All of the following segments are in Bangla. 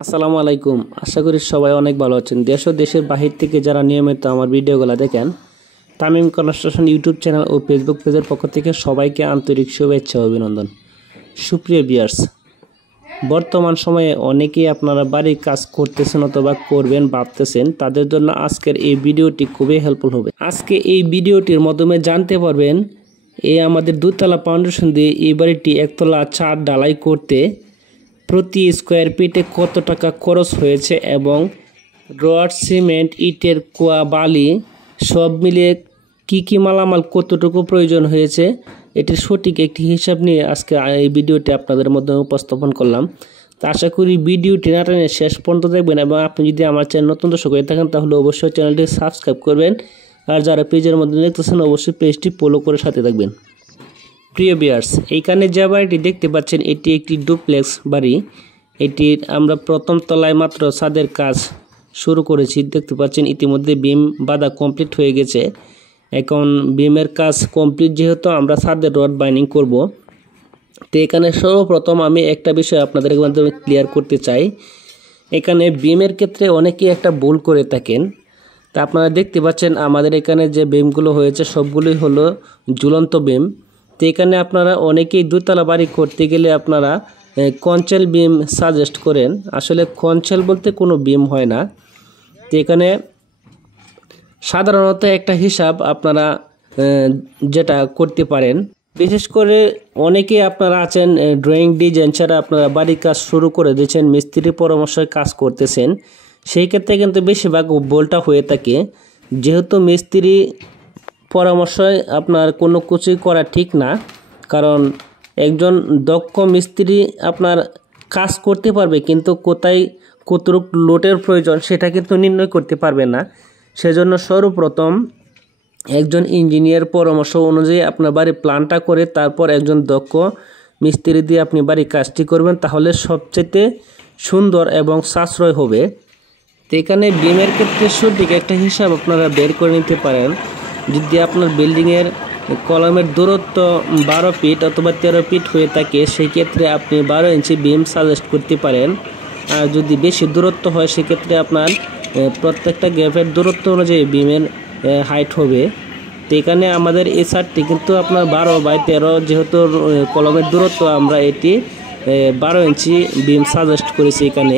আসসালামু আলাইকুম। আশা করি সবাই অনেক ভালো আছেন। দেশ ও দেশের বাহির থেকে যারা নিয়মিত আমার ভিডিওগুলো দেখেন, তামিম কনস্ট্রাকশন ইউটিউব চ্যানেল ও ফেসবুক পেজের পক্ষ থেকে সবাইকে আন্তরিক শুভেচ্ছা ও অভিনন্দন। সুপ্রিয় ভিউয়ার্স, বর্তমান সময়ে অনেকেই আপনারা বাড়ির কাজ করতেছেন অথবা করবেন ভাবতেছেন, তাদের জন্য আজকের এই ভিডিওটি খুবই হেল্পফুল হবে। আজকে এই ভিডিওটির মাধ্যমে জানতে পারবেন আমাদের দুতলা ফাউন্ডেশন দিয়ে এই বাড়িটি একতলা ছাদ ঢালাই করতে প্রতি স্কোয়ার ফিটে কত টাকা খরচ হয়েছে এবং রড, সিমেন্ট, ইটের কুয়া, বালি সব মিলিয়ে কি মালামাল কতটুকু প্রয়োজন হয়েছে, এটির সঠিক একটি হিসাব নিয়ে আজকে এই ভিডিওটি আপনাদের মধ্যে উপস্থাপন করলাম। তো আশা করি ভিডিওটি না টেনে শেষ পর্যন্ত দেখবেন এবং আপনি যদি আমার চ্যানেল নতুন দর্শক হয়ে থাকেন তাহলে অবশ্যই চ্যানেলটি সাবস্ক্রাইব করবেন, আর যারা পেজের মধ্যে দেখতেছেন অবশ্যই পেজটি ফলো করে সাথে থাকবেন। প্রিয় ভিউয়ার্স, এইখানে যে বাড়িটি দেখতে পাচ্ছেন এটি একটি ডুপ্লেক্স বাড়ি। এটির আমরা প্রথম তলায় মাত্র ছাদের কাজ শুরু করেছি। দেখতে পাচ্ছেন ইতিমধ্যে বিম বাঁধা কমপ্লিট হয়ে গেছে। এখন বিমের কাজ কমপ্লিট যেহেতু আমরা ছাদের রড বাইন্ডিং করব। তো এখানে সর্বপ্রথম আমি একটা বিষয় আপনাদের মাধ্যমে ক্লিয়ার করতে চাই। এখানে বিমের ক্ষেত্রে অনেকেই একটা ভুল করে থাকেন। তা আপনারা দেখতে পাচ্ছেন আমাদের এখানে যে বিমগুলো হয়েছে সবগুলোই হলো ঝুলন্ত বিম। তো এখানে আপনারা অনেকেই দুতলা বাড়ি করতে গেলে আপনারা কনচেল বিম সাজেস্ট করেন। আসলে কনচেল বলতে কোনো বিম হয় না। তো এখানে সাধারণত একটা হিসাব আপনারা যেটা করতে পারেন, বিশেষ করে অনেকেই আপনারা আছেন ড্রয়িং ডিজাইন ছাড়া আপনারা বাড়ির কাজ শুরু করে দিয়েছেন, মিস্ত্রি পরামর্শে কাজ করতেছেন। সেই ক্ষেত্রে কিন্তু বেশিরভাগ ভুলটা হয়ে থাকে। যেহেতু মিস্ত্রি পরামর্শে আপনার কোনো কিছুই করা ঠিক না, কারণ একজন দক্ষ মিস্ত্রি আপনার কাজ করতে পারবে কিন্তু কোথায় কতটুকু লোডের প্রয়োজন সেটা কিন্তু নির্ণয় করতে পারবে না। সেজন্য সর্বপ্রথম একজন ইঞ্জিনিয়ার পরামর্শ অনুযায়ী আপনার বাড়ির প্ল্যানটা করে তারপর একজন দক্ষ মিস্ত্রি দিয়ে আপনি বাড়ির কাজটি করবেন, তাহলে সবচেয়ে সুন্দর এবং সাশ্রয় হবে। তো এখানে বিমের ক্ষেত্রে সঠিক একটা হিসাব আপনারা বের করে নিতে পারেন। যদি আপনার বিল্ডিংয়ের কলামের দূরত্ব 12 ফিট অথবা 13 ফিট হয়ে থাকে, সেই ক্ষেত্রে আপনি 12 ইঞ্চি বিম সাজেস্ট করতে পারেন। আর যদি বেশি দূরত্ব হয় সেক্ষেত্রে আপনার প্রত্যেকটা গ্যাপের দূরত্ব অনুযায়ী বিমের হাইট হবে। তো এখানে আমাদের এই ছাদটি কিন্তু আপনার 12/13, যেহেতু কলমের দূরত্ব আমরা এটি 12 ইঞ্চি বিম সাজেস্ট করেছি এখানে।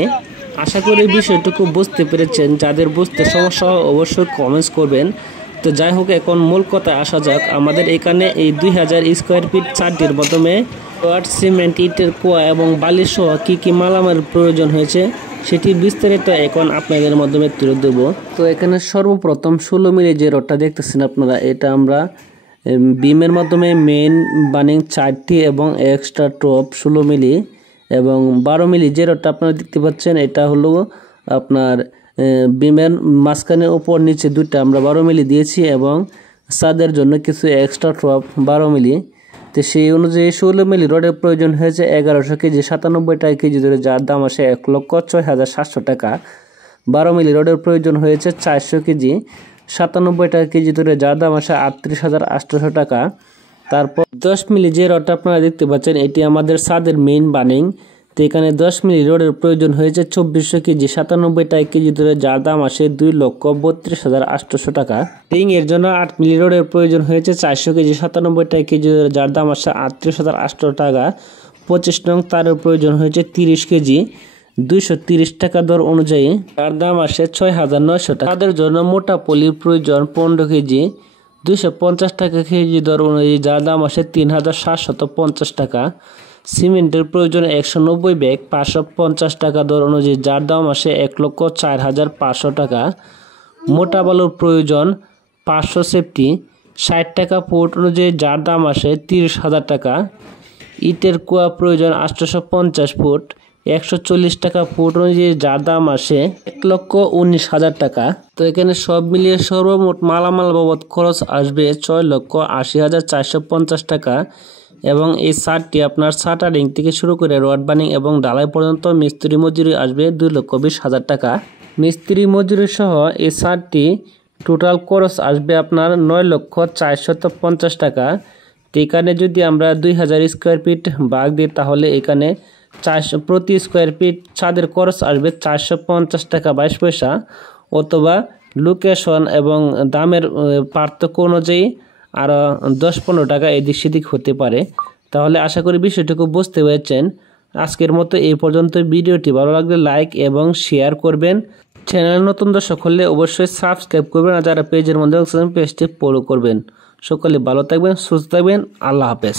আশা করি বিষয়টুকু বুঝতে পেরেছেন। যাদের বুঝতে সমস্যা অবশ্যই কমেন্টস করবেন। তো যাই হোক, এখন মূল কথায় আসা যাক। আমাদের এখানে এই 2000 স্কোয়ার ফিট ছাদটির মাধ্যমে রড, সিমেন্ট, ইটের কুয়া এবং বালির সহ কী মালামাল প্রয়োজন হয়েছে সেটির বিস্তারিত এখন আপনাদের মাধ্যমে তুলে দেব। তো এখানে সর্বপ্রথম 16 মিলি যে রডটা দেখতেছেন আপনারা, এটা আমরা বিমের মাধ্যমে মেইন বানিং 4টি এবং এক্সট্রা টপ 16 মিলি এবং 12 মিলি যে রডটা আপনারা দেখতে পাচ্ছেন এটা হলো আপনার বিমের মাঝখানে উপর নিচে দুইটা আমরা 12 মিলি দিয়েছি এবং ছাদের জন্য কিছু এক্সট্রা টপ 12 মিলি। তো সেই অনুযায়ী 16 মিলি রডের প্রয়োজন হয়েছে 1100 কেজি, 97 টাকা কেজি ধরে, যার দাম আসে 1,06,700 টাকা। 12 মিলি রডের প্রয়োজন হয়েছে 400 কেজি, 97 টাকা কেজি ধরে, যার দাম আসে 38,800 টাকা। তারপর 10 মিলি যে রডটা আপনারা দেখতে পাচ্ছেন এটি আমাদের ছাদের মেইন বানিং। তো এখানে 10 মিলি রডের প্রয়োজন হয়েছে 2400 কেজি, 97 টাকা কেজি ধরে, যার দাম আসে 2,32,800 টাকা। রিং এর জন্য 8 মিলি রডের প্রয়োজন হয়েছে 400 কেজি, 97 টাকা কেজি ধরে, যার দাম আসে 38,800 টাকা। 25 নং তারের প্রয়োজন হয়েছে 30 কেজি, 230 টাকা দর অনুযায়ী, যার দাম আসে 6,900 টাকা। তাদের জন্য মোটা পলির প্রয়োজন 15 কেজি, 250 টাকা কেজি দর অনুযায়ী, যার দাম আসে 3,750 টাকা। সিমেন্টের প্রয়োজন 190 ব্যাগ, 550 টাকা দর অনুযায়ী, যার দাম আসে 1,04,500 টাকা। মোটা বালুর প্রয়োজন 500 সেফটি, 60 টাকা ফুট অনুযায়ী, যার দাম আসে 30,000 টাকা। ইটের কুয়া প্রয়োজন 850 ফুট, 140 টাকা ফুট অনুযায়ী, যার দাম আসে 1,19,000 টাকা। তো এখানে সব মিলিয়ে সর্বমোট মালামাল বাবদ খরচ আসবে 6,80,450 টাকা। এবং এই ছাদটি আপনার শাটারিং থেকে শুরু করে রড বানিং এবং ঢালাই পর্যন্ত মিস্ত্রি মজুরি আসবে 2,20,000 টাকা। মিস্ত্রি মজুরি সহ এই ছাদটি টোটাল খরচ আসবে আপনার 9,450 টাকা। তো এখানে যদি আমরা 2000 স্কোয়ার ফিট ভাগ দিই তাহলে এখানে প্রতি স্কোয়ার ফিট ছাদের খরচ আসবে 450 টাকা 22 পয়সা, অথবা লোকেশন এবং দামের পার্থক্য অনুযায়ী আরও 10-15 টাকা এদিক সেদিক হতে পারে। তাহলে আশা করি বিষয়টুকু বুঝতে পেরেছেন। আজকের মতো এই পর্যন্ত। ভিডিওটি ভালো লাগলে লাইক এবং শেয়ার করবেন। চ্যানেল নতুন দর্শক হলে অবশ্যই সাবস্ক্রাইব করবেন, আর যারা পেজের মধ্যে পেজটি ফলো করবেন। সকলে ভালো থাকবেন, সুস্থ থাকবেন। আল্লাহ হাফেজ।